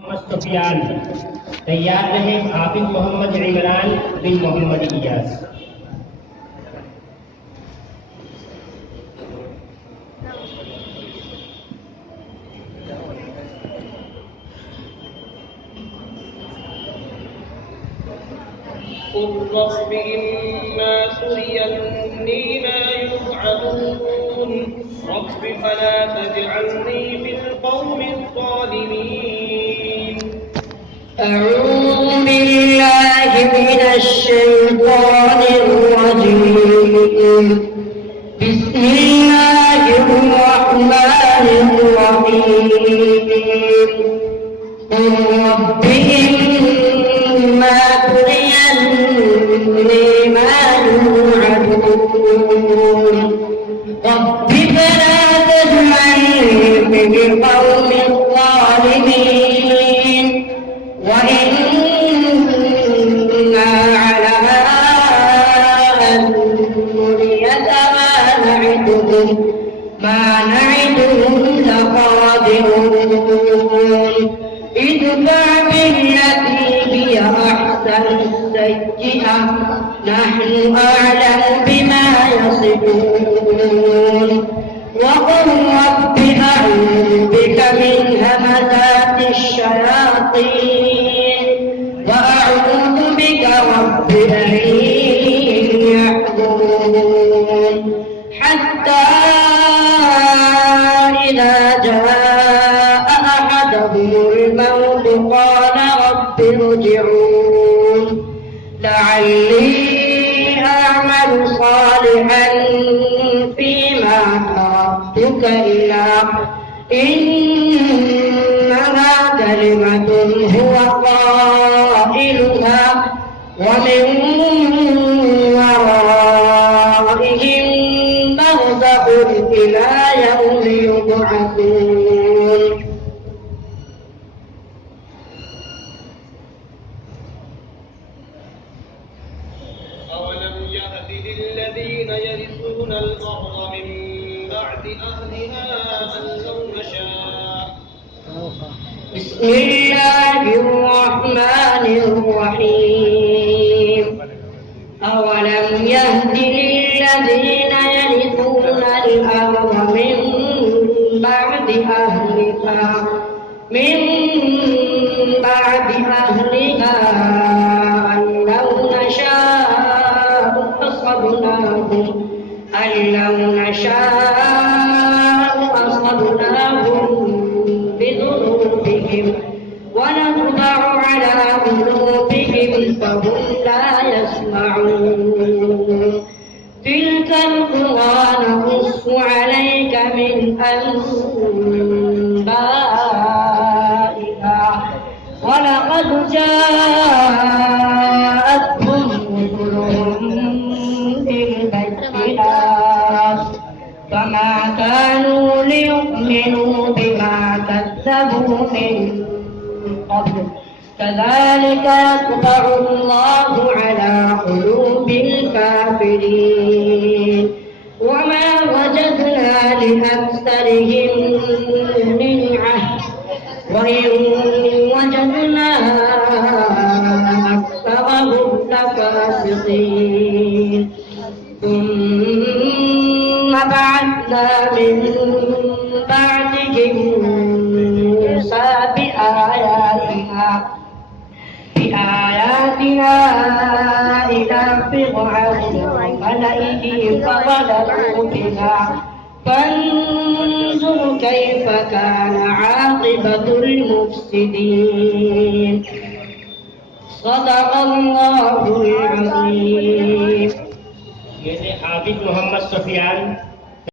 मोहम्मद सुफियान। तैयार रहे हाफिज मोहम्मद इमरान बिन मोहम्मद इलियास। قل رب إما تريني ما يوعدون رب فلا تجعلني في القوم الظالمين. أعوذ بالله من الشيطان الرجيم. بسم الله الرحمن الرحيم. قل رب إما تريني ما يوعدون رب فلا تجعلني في القوم الظالمين وإنا على أن نريك ما نعدهم لقادرون. ادفع بالتي هي أحسن السيئة نحن أعلم بما يصفون. وقل رب أعوذ بك من همزات الشياطين وأعوذ بك رب أن يحضرون. حتى إذا جاء أحدهم الموت قال رب ارجعون لعلي أعمل صالحا فيما تركت كلا إنها كلمة هو قائلها ومن ورائهم برزخ إلى يوم يبعثون. أولم يهد للذين يرثون الأرض من بعد أهلها أن لو نشاء. بسم الله الرحمن الرحيم. أولم يهد للذين يرثون الأرض من بعد أهلها أن لو نشاء أصبناهم بذنوبهم ونطبع على قلوبهم فهم لا يسمعون. تلك القرى نقص عليك من أنبائها ولقد جاءتهم رسلهم بالبينات فما كانوا ليؤمنوا بما كذبوا من قبل كذلك يطبع الله على قلوب الكافرين. وما وجدنا لأكثرهم من عهد وإن وجدنا أكثرهم لفاسقين. ثم بعثنا من بعدهم موسى بآياتنا إلى فرعون وملئه فظلموا بها فانظر كيف كان عاقبة المفسدين. صدق الله العظيم. ये थे हाफिज मोहम्मद सुफियान।